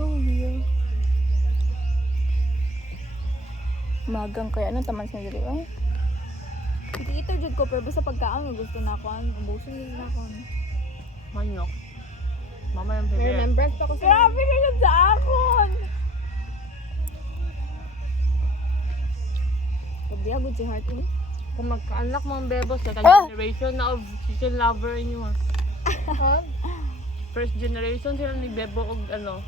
kuya. Magang kaya ano taman sa diri ay. Ito jud ko pero sa pagkaon gusto na ako ubusin din na ako. Manok. Mama yung May favorite. remembrance pa ko sa Grabe ka yun sa akon. Pagdiya gud si Heart eh. Kung magkaanak mga bebo, second Ah! generation na of chicken lover inyo ah. Ha? First generation sila ni Bebo og ano,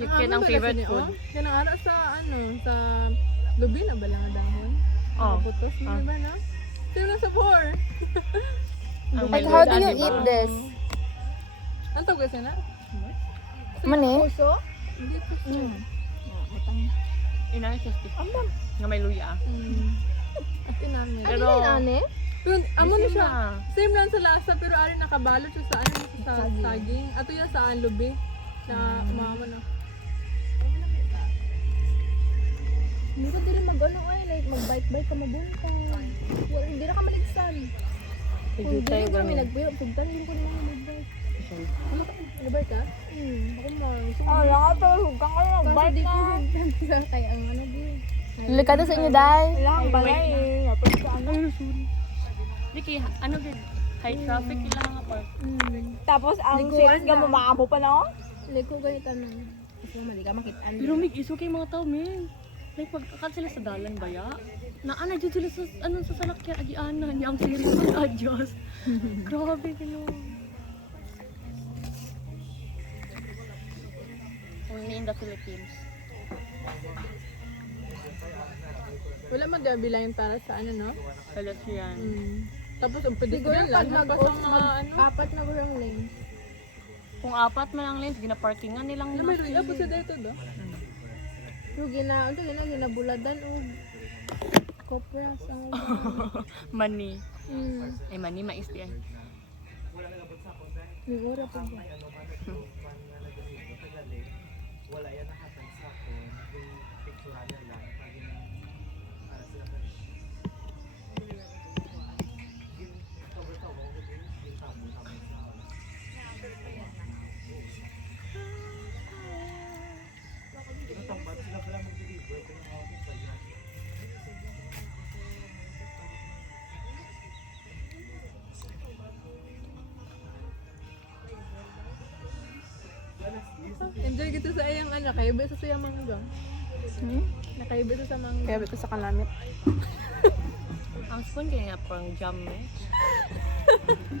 chicken ang favorite food. Kaya nang ara sa sa lubi na ba lang ang dahon? Oh. Putos mo ba na? Sino na sa bor? Ang Like may how do luda, you diba? eat this? Ang tawag na? Mani? Puso? Hindi puso. Matang. Inay siya stick. Nga may luya. At inamin. Pero, Pero amo na siya. na. Same lang sa lasa pero ari nakabalot siya sa sa saging. Ato yan sa lubi na mama na. Hindi ko dili mag-ano ay like mag-bite-bite ka mabunta. Wala hindi na ka maligsan. Kung dili ko kami nagbuyo, pugtan din ko naman mag-bite. Ano ka? Nag-bite ka? Ako mo. Oh, lang ito. Hugkan ka na. Bite ka. Sa kay ang ano di. Delikado sa inyo, Day. Lang balay eh. Tapos sa ano? Diki, ano din? High traffic ilang nga park. Tapos ang series ka mamakabo pa na ako. Liko ganito na. Gusto mo mali ka makitaan. Pero may iso kay mga tao, men. Like, pagkakan sila sa dalan baya. Naana dyan sila sa, sa salakyan, agiana. Niya ang series ng adjust. Grabe, gano'n. Only in the Philippines. Wala man din bilayan para sa ano no? Kalat yan. Tapos ang pedestrian lang, pa sa mga ano? Apat na gurang lanes. Kung apat man ang lanes, gina-parkingan nilang May ruya po sa dito do. Pero ginabuladan o kopra sa Mani. Ay, mani, mais yan. may ora pa ba? Enjoy gitu sa iyang anak, kayo ba sa suya mangga? Nakaiba sa mangga. Kaya ko sa kalamit. Ang spoon kaya nga parang jam eh.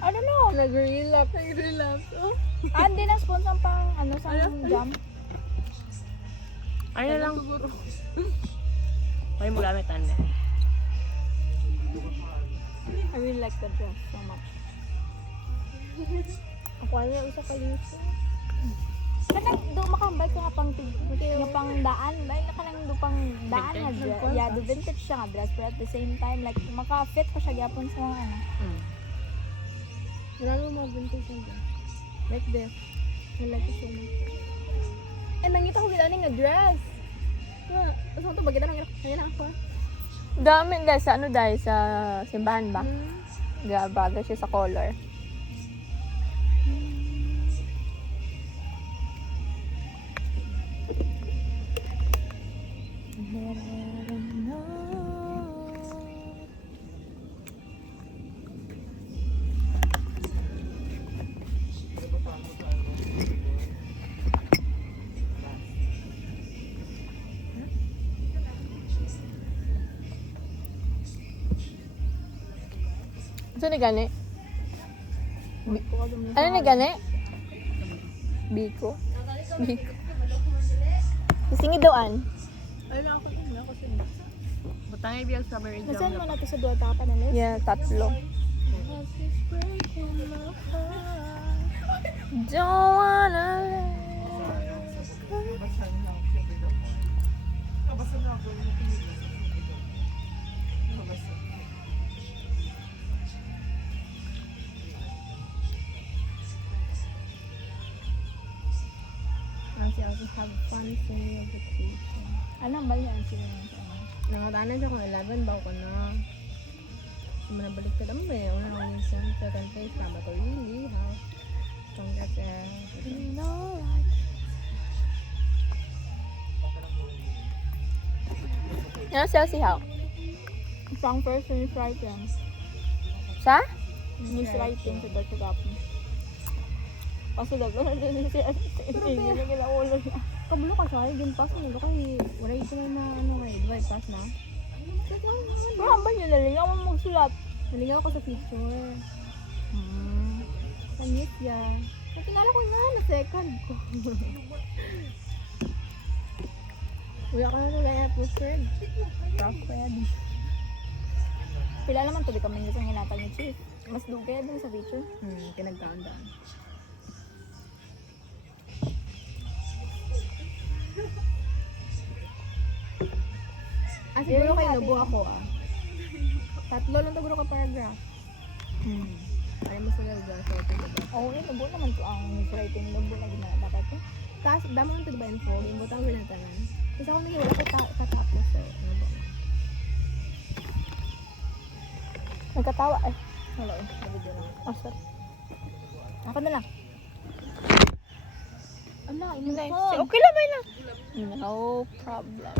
I don't know. Nag-relapse. Oh. Hindi na sponsor pang ano sa jam. Ano na lang? May mo gamit, Anne. I really like the dress so much. Ako ano yung isa kalisa. Kanang do makambay ko nga pang nga pang daan, bay na kanang do pang daan nga dress. Yeah, do vintage siya nga dress pero at the same time like maka-fit pa siya gyapon sa ano. Marami mo vintage yung dress. Like this. I like it so much. Eh, nangita ko gila nga dress. Tapos ito, bagay na lang ako. Dami guys, sa ano dahil sa simbahan ba? Bagay siya sa color. Ano ni gani? Ano ni gani? Biko. Biko. Singi doan. Ay lang ako kasi. Butang ibig strawberry jam Nasaan na mo natin sa duwa ta pa na list? Yeah, tatlo. Don't wanna Have fun sa your vacation. Ano ba yan sila? Nakatanan siya kung 11 ba ko na. Manabalik ka naman ba yun? Una ko minsan, second place, tama to really, ha? Pangkat, Ano sila si Hao? Isang first news writing. Sa? News writing sa Dutch Gapon. Kasi daglo na din siya. Hindi na kinaulo niya. Kabalo ka siya, yung pass mo kay wala yung sila na ano kay divide pass na. Pero hambal niyo naling ako magsulat. Nalingaw ko sa picture. Sa news ya. Natingala ko nga na second ko. Uy, ako na nagaya preferred. Preferred. Pila naman to di kami nyo sa hinatag ni Chief. Mas dugay din sa feature. Pinagdaan-daan. Siguro kay Lobo ako Tatlo lang siguro ka paragraph. Ay mo sila guys, so ito ba? Oo, lubo naman to ang news writing. Lubo na ginawa dapat to. Kasi damo lang to ba info, imbutang pinatanan. Kasi ako naging wala ko katapos eh. Ano ba? Nagkatawa eh. Wala eh. Nabidyo lang. Oh, sorry. Ako na lang. Ala, Okay lang, bay lang. No problem.